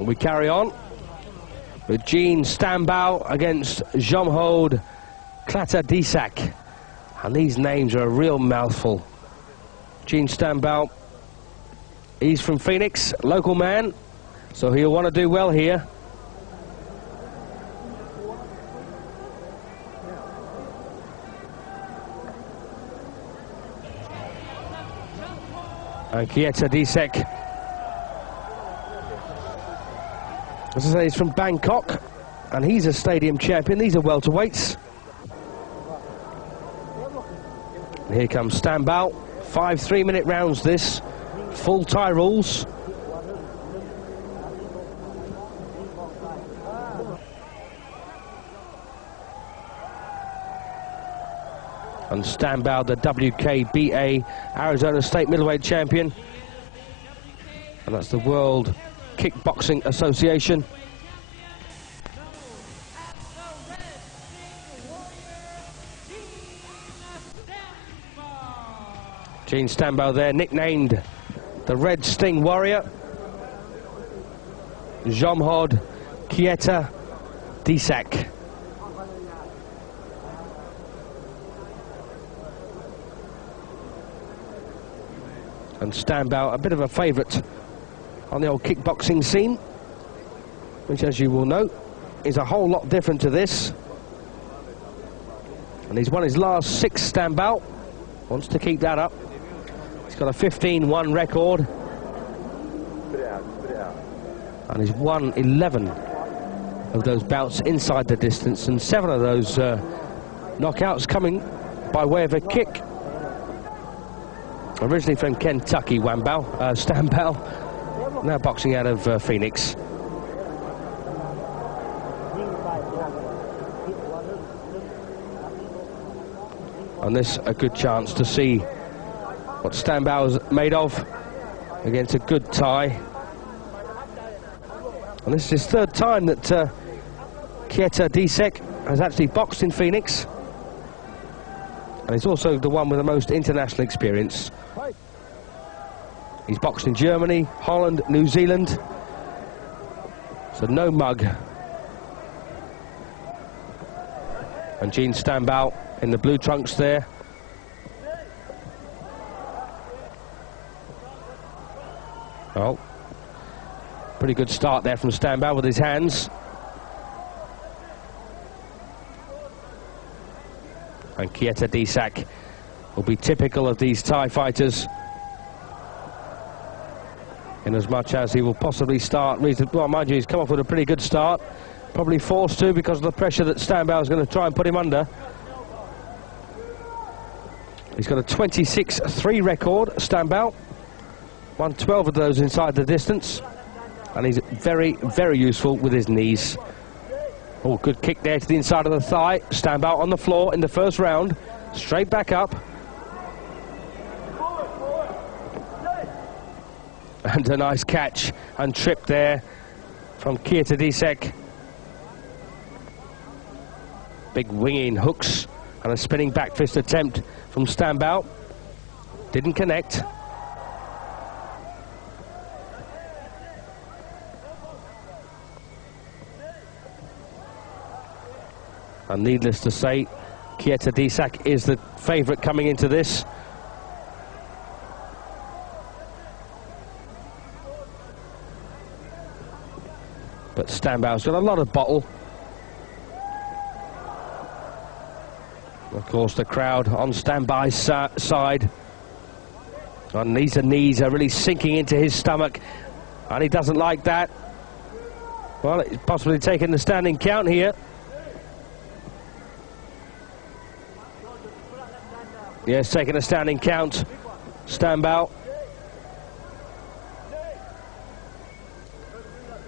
We carry on with Stanbau against Jomhod Kiatadisak. And these names are a real mouthful. Stanbau, he's from Phoenix, local man, so he'll want to do well here. And Kiatadisak, as I say, he's from Bangkok, and he's a stadium champion. These are welterweights. And here comes Stanbau. 5 3-minute rounds this. Full Thai rules. And Stanbau, the WKBA Arizona State Middleweight Champion. And that's the World Kickboxing Association. Stanbau there, nicknamed the Red Sting Warrior. Jomhod Kiatadisak. And Stanbau, a bit of a favourite on the old kickboxing scene, which, as you will know, is a whole lot different to this. And he's won his last 6, Stanbau. Wants to keep that up. He's got a 15-1 record. And he's won 11 of those bouts inside the distance, and 7 of those knockouts coming by way of a kick. Originally from Kentucky, Stanbau, now boxing out of Phoenix. And this a good chance to see what Stanbau is made of against a good Thai. And this is his 3rd time that Kiatadisak has actually boxed in Phoenix. And he's also the one with the most international experience. He's boxed in Germany, Holland, New Zealand. So no mug. And Stanbau in the blue trunks there. Oh, pretty good start there from Stanbau with his hands. And Kiatadisak will be typical of these Thai fighters, in as much as he will possibly start reasonably. Well, mind you, he's come off with a pretty good start, probably forced to because of the pressure that Stanbau is going to try and put him under. He's got a 26-3 record, Stanbau. Won 12 of those inside the distance, and he's very, very useful with his knees. Oh, good kick there to the inside of the thigh. Stanbau on the floor in the first round, straight back up. And a nice catch and trip there from Kiatadisak. Big winging hooks and a spinning back fist attempt from Stanbau. Didn't connect. And needless to say, Kiatadisak is the favourite coming into this. But Stanbau's got a lot of bottle. Of course, the crowd on Stanbau's side. And these knees are really sinking into his stomach, and he doesn't like that. Well, he's possibly taking the standing count here. Yes, taking a standing count, Stanbau.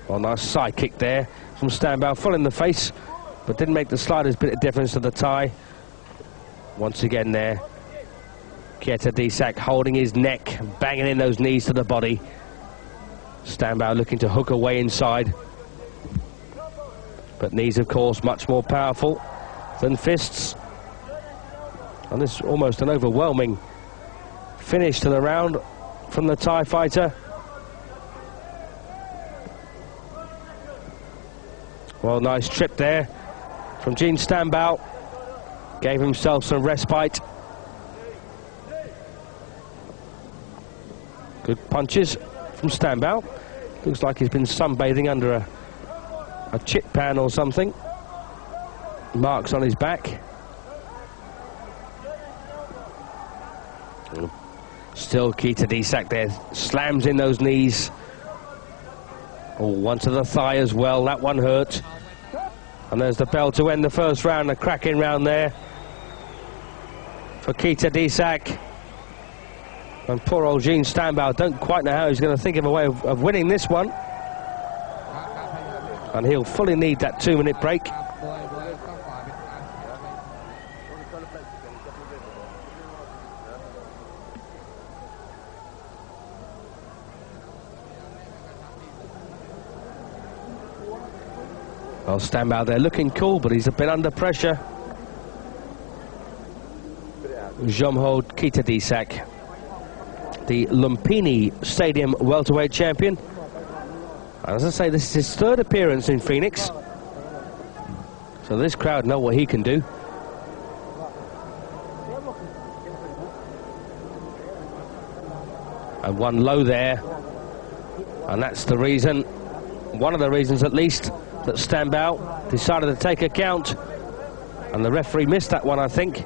Well, nice side kick there from Stanbau, full in the face, but didn't make the slightest bit of difference to the Thai. Once again there, Kiatadisak holding his neck, banging in those knees to the body. Stanbau looking to hook away inside. But knees, of course, much more powerful than fists. And this is almost an overwhelming finish to the round from the Thai fighter. Well, nice trip there from Gene Stanbau. Gave himself some respite. Good punches from Stanbau. Looks like he's been sunbathing under a chip pan or something. Marks on his back. Still Kiatadisak there. Slams in those knees. Oh, one to the thigh as well. That one hurt. And there's the bell to end the first round. A cracking round there for Kiatadisak. And poor old Gene Stanbau don't quite know how he's going to think of a way of winning this one. And he'll fully need that 2-minute break. Well, Stanbau there looking cool, but he's a bit under pressure. Jomhod Kiatadisak, the Lumpini Stadium welterweight champion. As I say, this is his third appearance in Phoenix. So this crowd know what he can do. And one low there. And that's the reason, one of the reasons at least, that Stanbau decided to take a count. And the referee missed that one, I think.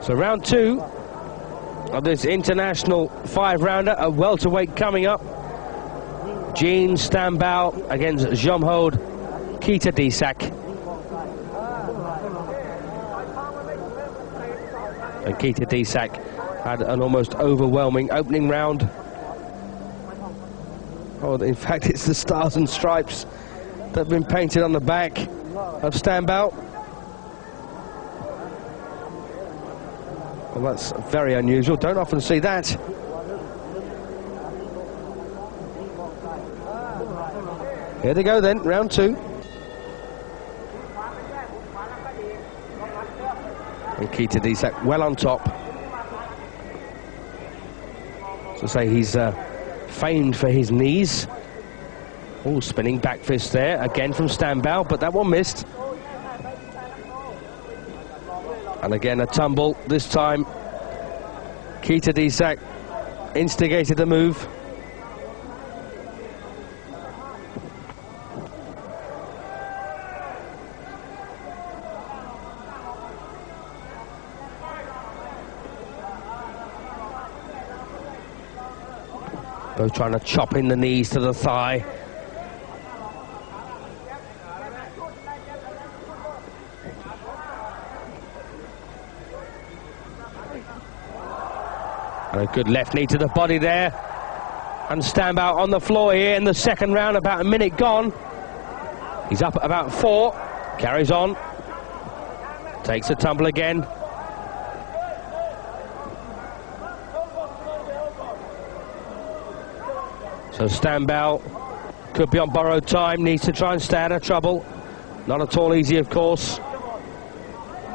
So round 2 of this international 5-rounder, a welterweight coming up. Gene Stanbau against Jomhod Kiatadisak. And Kiatadisak had an almost overwhelming opening round. Oh, in fact, it's the stars and stripes that have been painted on the back of Stanbau. Well, that's very unusual. Don't often see that. Here they go then, round 2. And Kiatadisak well on top. So say he's famed for his knees. Oh, spinning back fist there again from Stanbau, but that one missed. And again a tumble. This time Kiatadisak instigated the move. Both trying to chop in the knees to the thigh. And a good left knee to the body there. And Stanbau on the floor here in the second round, about a minute gone. He's up at about 4, carries on. Takes a tumble again. So Stanbau could be on borrowed time, needs to try and stay out of trouble. Not at all easy, of course.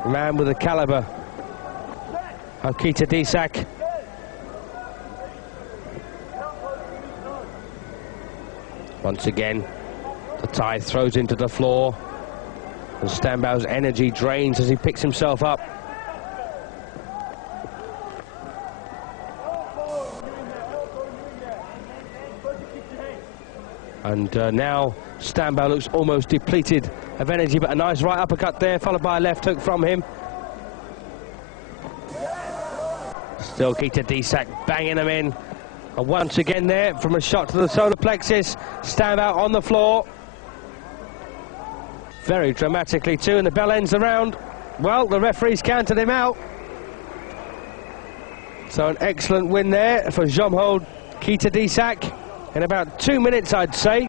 A man with the caliber of Kiatadisak. Once again, the tie throws into the floor. And Stanbau's energy drains as he picks himself up. And now Stanbau looks almost depleted of energy, but a nice right uppercut there, followed by a left hook from him. Still Kiatadisak banging him in. And once again there, from a shot to the solar plexus, Stanbau on the floor. Very dramatically too, and the bell ends the round. Well, the referee's counted him out. So an excellent win there for Jomhod Kiatadisak in about 2 minutes, I'd say.